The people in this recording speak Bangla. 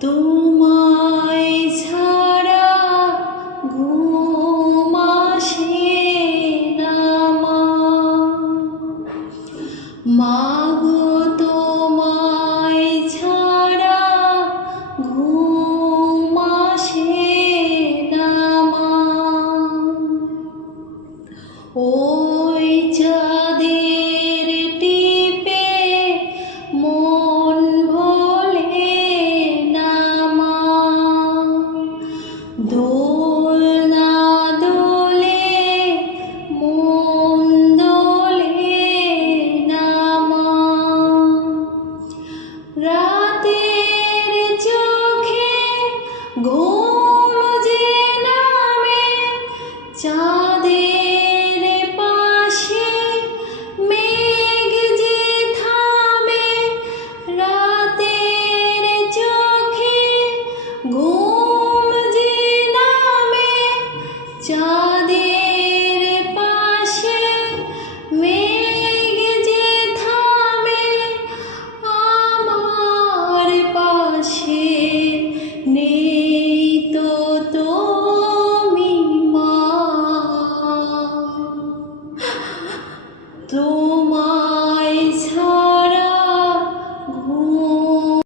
তোমায় ছাড়া ঘুম আসে না মাগো, তোমায় ছাড়া ঘুম আসে না ওই চাঁদের টিপে মন ভোলে না দোল না দোলে মন দোলে না রাতের চোখে ঘুম যে নামে চাঁদের পাশে মেঘ যে থামে রাতের চোখে ঘুম যে নামে চাঁদের